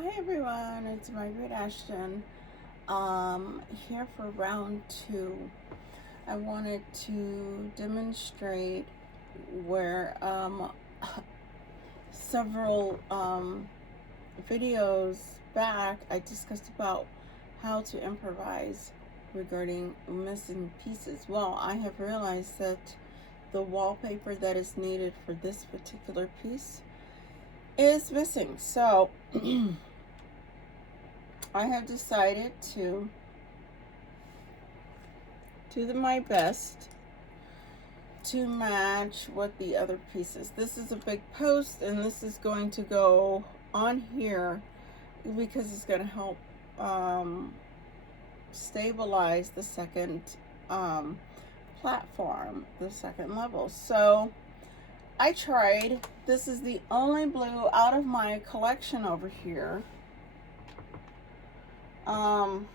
Hi everyone, it's Margaret Ashton. Here for round 2. I wanted to demonstrate where several videos back I discussed about how to improvise regarding missing pieces. Well, I have realized that the wallpaper that is needed for this particular piece is missing. So I have decided to do my best to match what the other pieces. This is a big post and this is going to go on here because it's going to help stabilize the second platform, the second level. So I tried. This is the only blue out of my collection over here. Out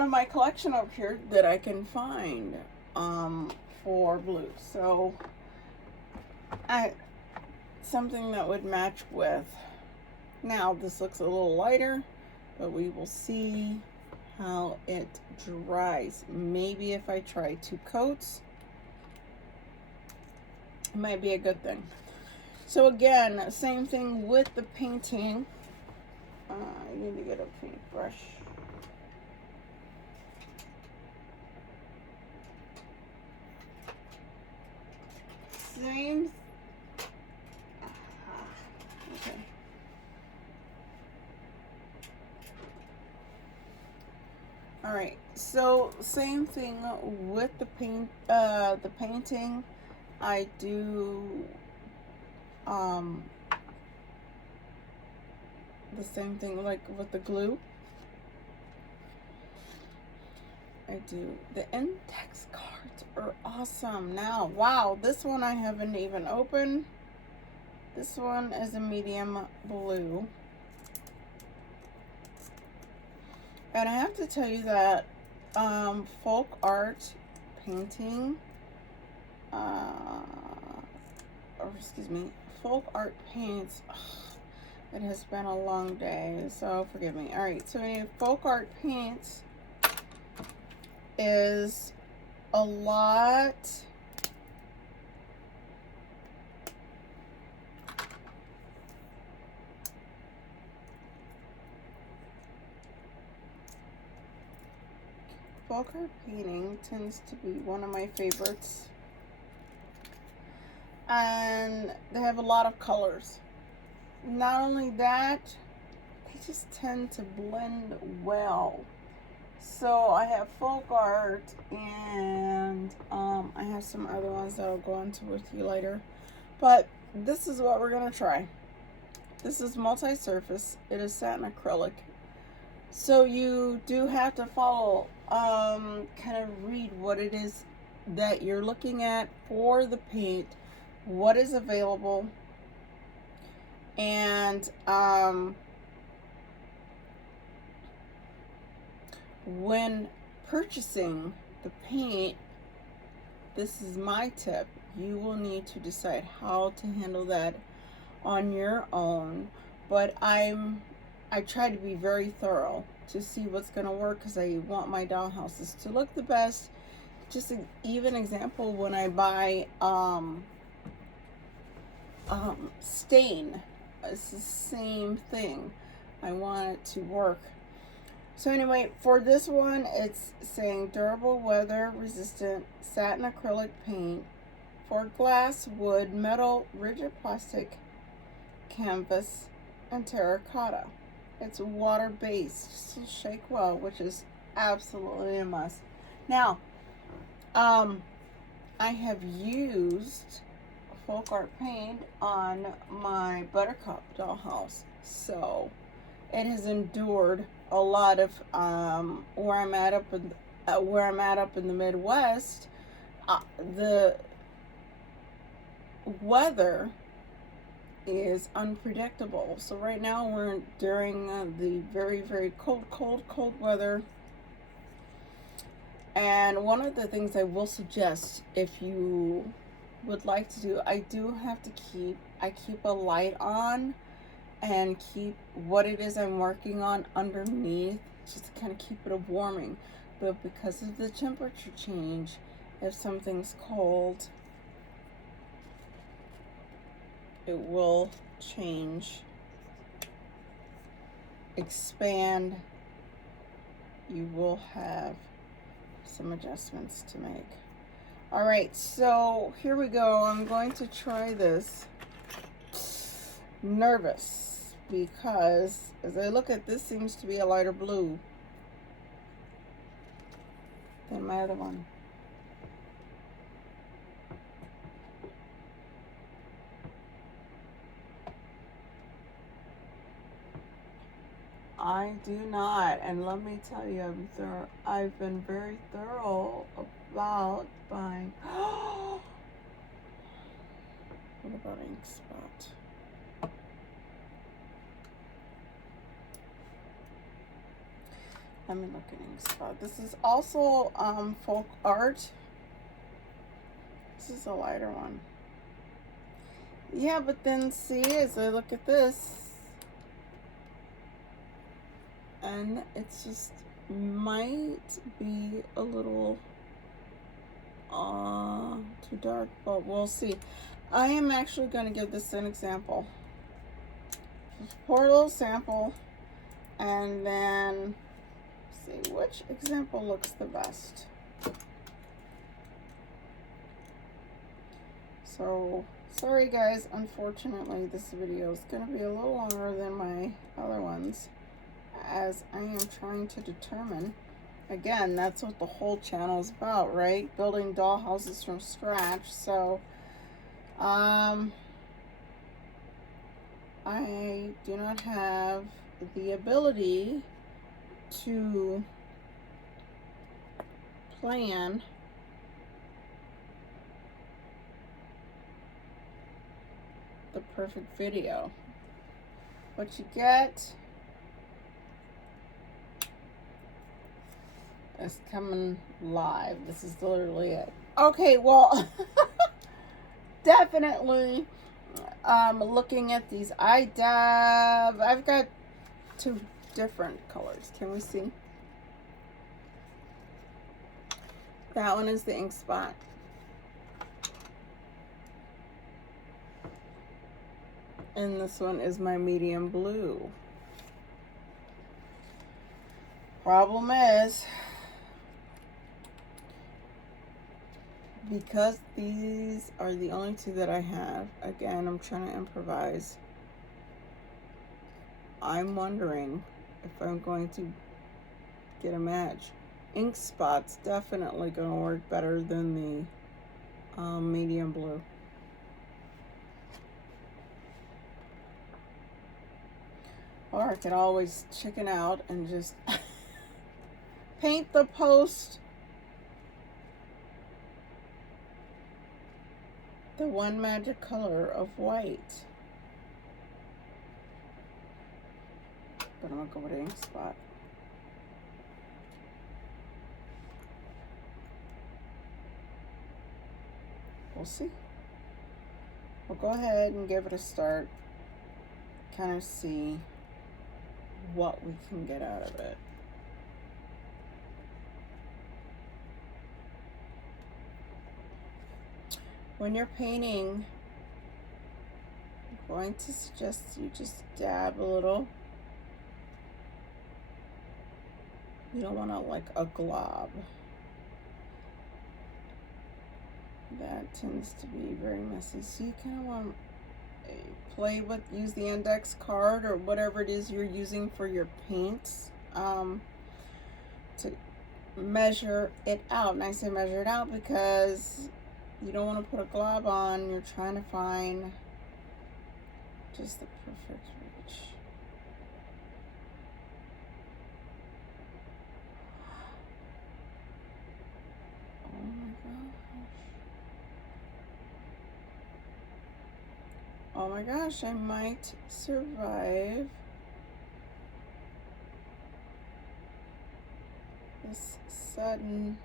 of my collection over here that I can find for blue. So something that would match with. Now this looks a little lighter, but we will see how it dries. Maybe if I try 2 coats, it might be a good thing. So again, same thing with the painting. I need to get a paintbrush. Same. Okay. All right. So same thing with the paint. The painting. I do the same thing like with the glue. I do. The index cards are awesome. Now, wow, this one I haven't even opened. This one is a medium blue. And I have to tell you that folk art painting, folk art paints, it has been a long day, so forgive me. All right, so anyway, folk art paints is a lot folk art painting tends to be one of my favorites, and they have a lot of colors. Not only that, they just tend to blend well. So I have folk art, and I have some other ones that I'll go into with you later. But this is what we're going to try. This is multi-surface. It is satin acrylic. So you do have to follow, kind of read what it is that you're looking at for the paint, what is available, and when purchasing the paint, this is my tip. You will need to decide how to handle that on your own. But I try to be very thorough to see what's going to work because I want my dollhouses to look the best. Just an even example, when I buy stain, it's the same thing. I want it to work. So anyway, for this one, it's saying durable, weather resistant satin acrylic paint for glass, wood, metal, rigid plastic, canvas, and terracotta. It's water based, so shake well, which is absolutely a must. Now, I have used folk art paint on my Buttercup dollhouse, so it has endured a lot of where I'm at up in the Midwest. The weather is unpredictable. So right now we're during the very, very cold weather. And one of the things I will suggest, if you would like to do, I do have to keep I keep a light on and keep what it is I'm working on underneath, just to kind of keep it warming. But because of the temperature change, if something's cold, it will change, expand. You will have some adjustments to make. All right, so here we go. I'm going to try this. Nervous, because as I look at this, seems to be a lighter blue than my other one. I do not, and let me tell you, I've been very thorough about buying. What about ink spot? Let me look at ink spot. This is also folk art. This is a lighter one. Yeah, but then see, as I look at this, and it's just might be a little too dark, but we'll see. I am actually going to give this an example. Just pour a little sample, and then see which example looks the best. So sorry guys, unfortunately this video is going to be a little longer than my other ones, as I am trying to determine, again, that's what the whole channel is about, right? Building doll houses from scratch. So I do not have the ability to plan the perfect video. What you get is coming live. This is literally it. Okay, well, definitely looking at these I've got two different colors. Can we see? That one is the ink spot. And this one is my medium blue. Problem is, because these are the only two that I have, again, I'm trying to improvise. I'm wondering if I'm going to get a match. Ink spot's definitely going to work better than the medium blue. Or I could always chicken out and just paint the post the one magic color of white. But I'm gonna go with ink spot. We'll see. We'll go ahead and give it a start. Kind of see what we can get out of it. When you're painting, I'm going to suggest you just dab a little. You don't want to like a glob. That tends to be very messy. So you kind of want to play with, use the index card or whatever it is you're using for your paints to measure it out. And I say measure it out because you don't want to put a glob on. You're trying to find just the perfect reach. Oh my gosh. Oh my gosh, I might survive this sudden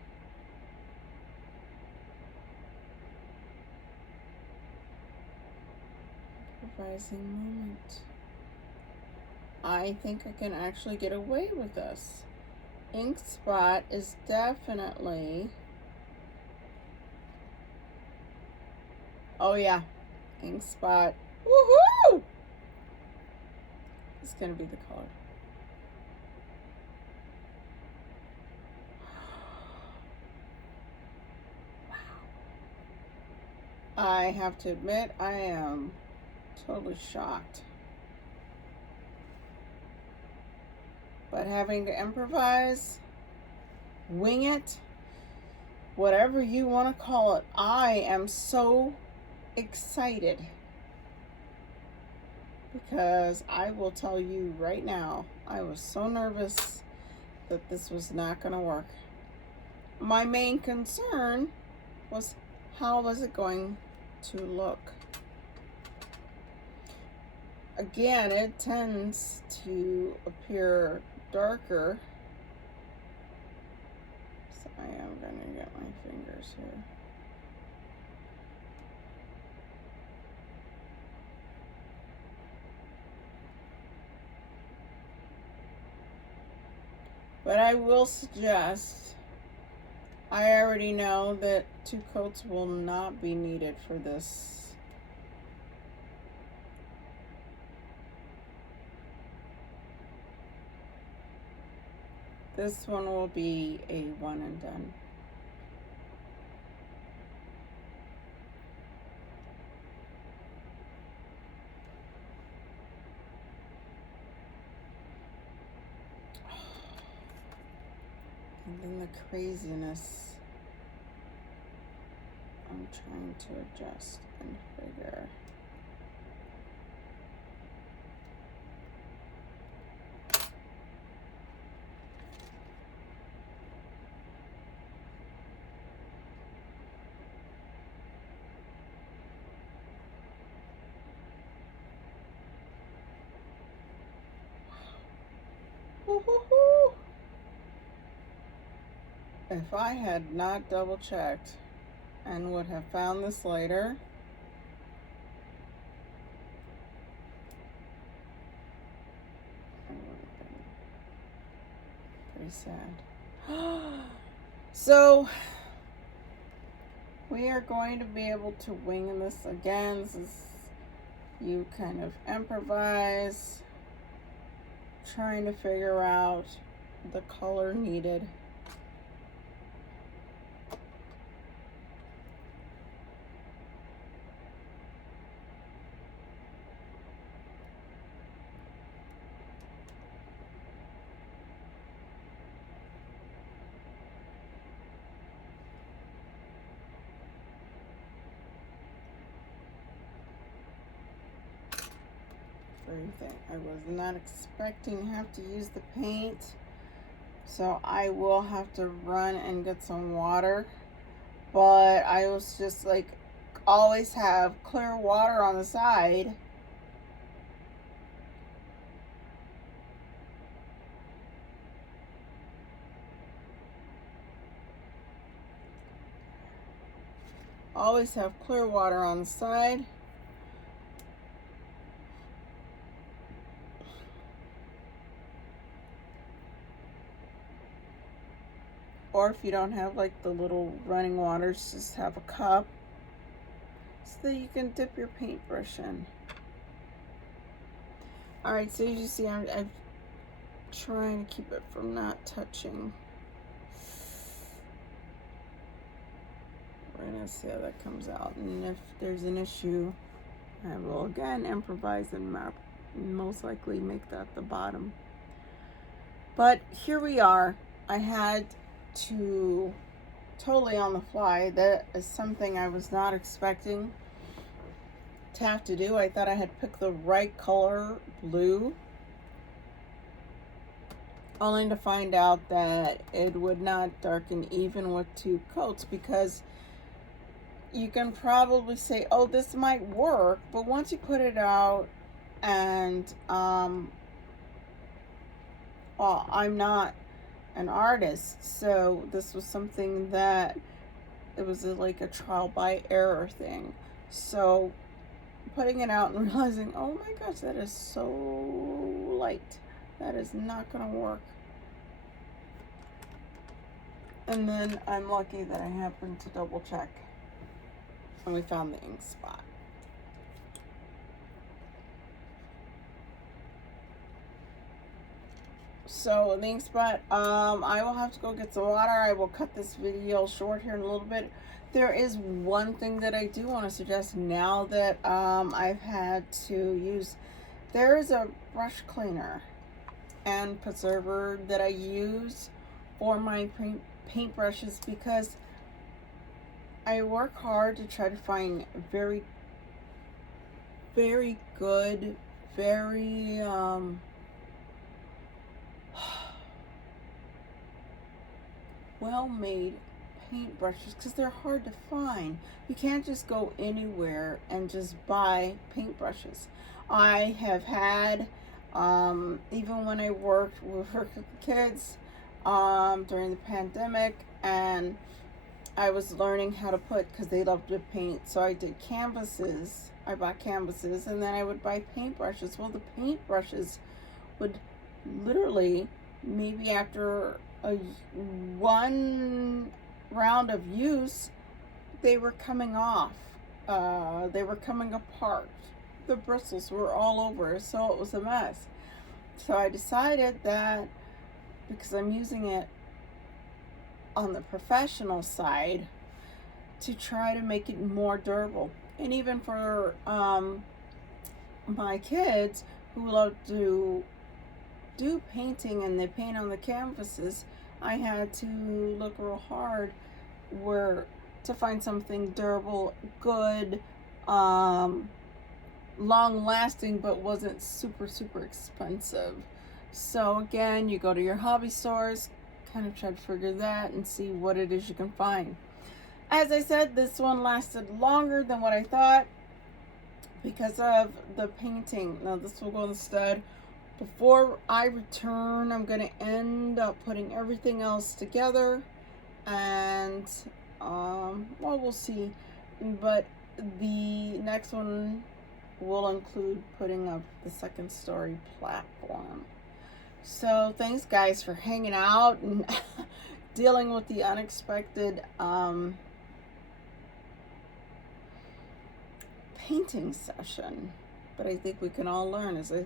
improvising moment. I think I can actually get away with this. Ink spot is definitely, oh yeah, ink spot, woohoo! It's gonna be the color. I have to admit, I am totally shocked. But having to improvise, wing it, whatever you want to call it, I am so excited. Because I will tell you right now, I was so nervous that this was not going to work. My main concern was, how was it going to look? Again, it tends to appear darker. So I am going to get my fingers here. But I will suggest, I already know that 2 coats will not be needed for this. This one will be a one and done. And then the craziness, I'm trying to adjust and figure. Woo-hoo-hoo. If I had not double checked and would have found this later, I would have been pretty sad. So we are going to be able to wing this again. This is, you kind of improvise, trying to figure out the color needed. Everything. I was not expecting to have to use the paint, so I will have to run and get some water, but I was just like, always have clear water on the side. Always have clear water on the side. Or if you don't have like the little running waters, just have a cup so that you can dip your paintbrush in. Alright, so you see I'm trying to keep it from not touching. We're going to see how that comes out. And if there's an issue, I will again improvise and most likely make that the bottom. But here we are. I had to, totally on the fly, that is something I was not expecting to have to do. I thought I had picked the right color blue, only to find out that it would not darken even with 2 coats, because you can probably say, oh, this might work, but once you put it out and well, I'm not an artist, so this was something that it was like a trial by error thing. So putting it out and realizing, oh my gosh, that is so light. That is not going to work. And then I'm lucky that I happened to double check and we found the ink spot. So the ink spot, I will have to go get some water. I will cut this video short here in a little bit. There is one thing that I do want to suggest now that I've had to use. There is a brush cleaner and preserver that I use for my paint brushes because I work hard to try to find very, very good, very well-made paint brushes because they're hard to find. You can't just go anywhere and just buy paint brushes. I have had, even when I worked with kids during the pandemic, and I was learning how to put, because they loved to paint, so I did canvases. I bought canvases, and then I would buy paint brushes. Well, the paint brushes would literally, maybe after one round of use, they were coming off. They were coming apart. The bristles were all over, so it was a mess. So I decided that because I'm using it on the professional side, to try to make it more durable. And even for my kids who love to do painting and they paint on the canvases, I had to look real hard to find something durable, good, long lasting, but wasn't super expensive. So again, you go to your hobby stores, kind of try to figure that and see what it is you can find. As I said, this one lasted longer than what I thought because of the painting. Now this will go in the stud. Before I return, I'm going to end up putting everything else together, and well, we'll see. But the next one will include putting up the second story platform. So thanks guys for hanging out and dealing with the unexpected painting session. But I think we can all learn, as I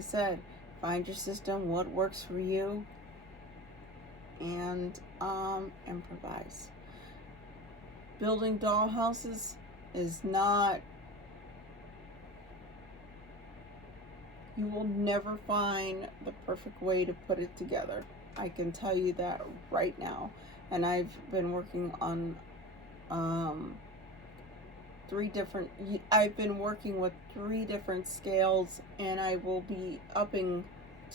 said, find your system, what works for you, and improvise. Building dollhouses is not, you will never find the perfect way to put it together. I can tell you that right now. And I've been working on I've been working with 3 different scales, and I will be upping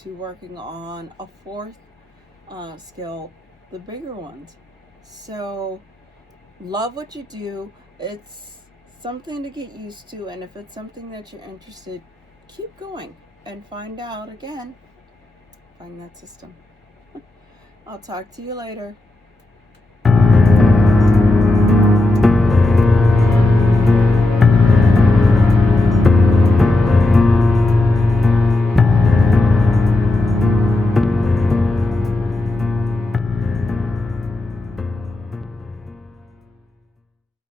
to working on a 4th scale, the bigger ones. So love what you do. It's something to get used to, and if it's something that you're interested, keep going and find that system. I'll talk to you later.